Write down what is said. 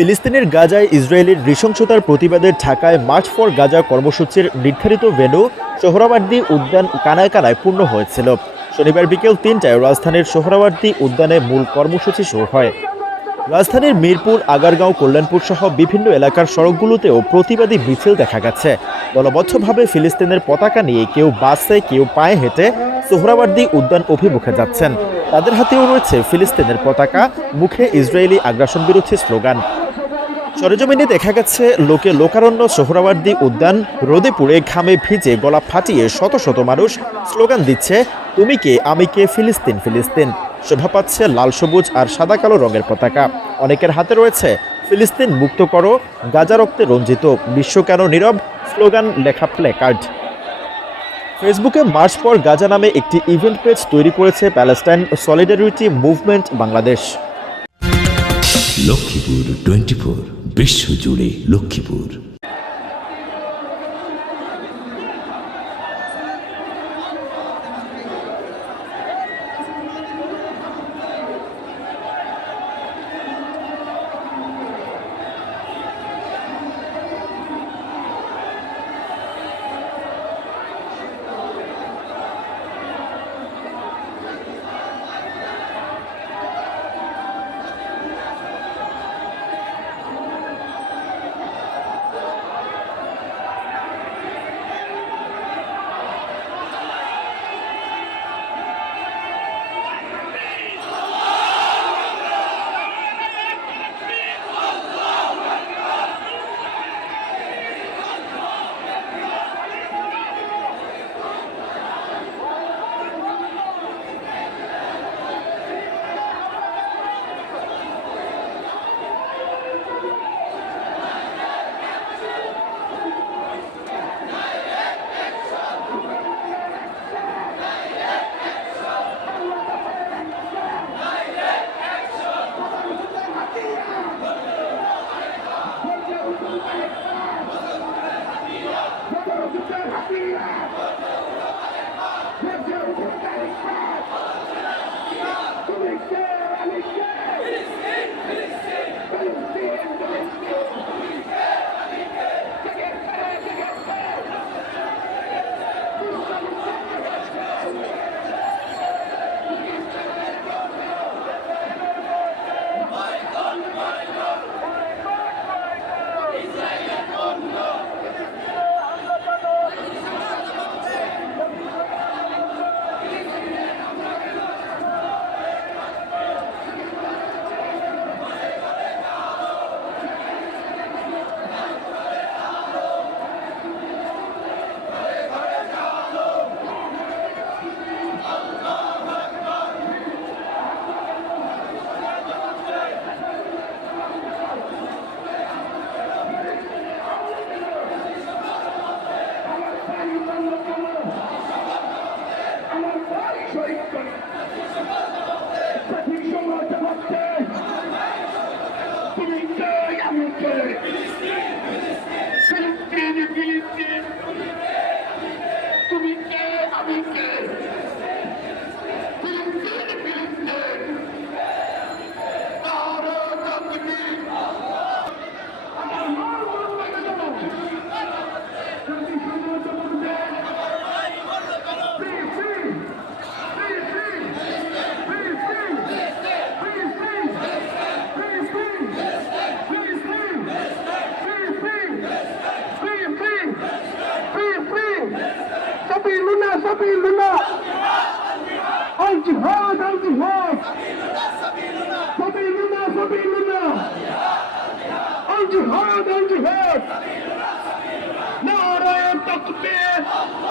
ফিলিস্তিনের গাজায় ইসরায়েলের নৃশংসতার প্রতিবাদে ঢাকায় মার্চ ফর গাজা কর্মসূচির নির্ধারিত ভেন্যু সোহরাওয়ার্দী উদ্যান কানায় কানায় পূর্ণ হয়েছিল। শনিবার বিকেল তিনটায় রাজধানীর সোহরাওয়ার্দী উদ্যানে মূল কর্মসূচি শুরু হয়। রাজধানীর মিরপুর, আগারগাঁও, কল্যাণপুর সহ বিভিন্ন এলাকার সড়কগুলোতেও প্রতিবাদী মিছিল দেখা গেছে। দলবদ্ধভাবে ফিলিস্তিনের পতাকা নিয়ে কেউ বাসে, কেউ পায়ে হেঁটে সোহরাওয়ার্দী উদ্যান অভিমুখে যাচ্ছেন। তাদের হাতেও রয়েছে ফিলিস্তিনের পতাকা, মুখে ইসরায়েলি আগ্রাসন বিরোধী স্লোগান। সরেজমিনে দেখা গেছে লোকে লোকারণ্য সোহরাওয়ার্দী উদ্যান। রোদে পুড়ে ঘামে ভিজে গলা ফাটিয়ে শত শত মানুষ স্লোগান দিচ্ছে, তুমি কে? আমি কে? ফিলিস্তিন ফিলিস্তিন। শোভা পাচ্ছে লাল সবুজ আর সাদা কালো রঙের পতাকা। অনেকের হাতে রয়েছে, ফিলিস্তিন মুক্ত করো, গাজা রক্তে রঞ্জিত, বিশ্ব কেন নীরব? স্লোগান, লেখা প্লেকার্ড ফেসবুকে মার্চ পর গাজা নামে একটি ইভেন্ট পেজ তৈরি করেছে Palestine solidarity movement Bangladesh. Lakshmipur twenty বিশ্বজুড়ে লক্ষ্মীপুর। Ministry! سبيل الله الجهاد الجهاد سبيل الله سبيل الله الجهاد الجهاد نعرة تقبيل الله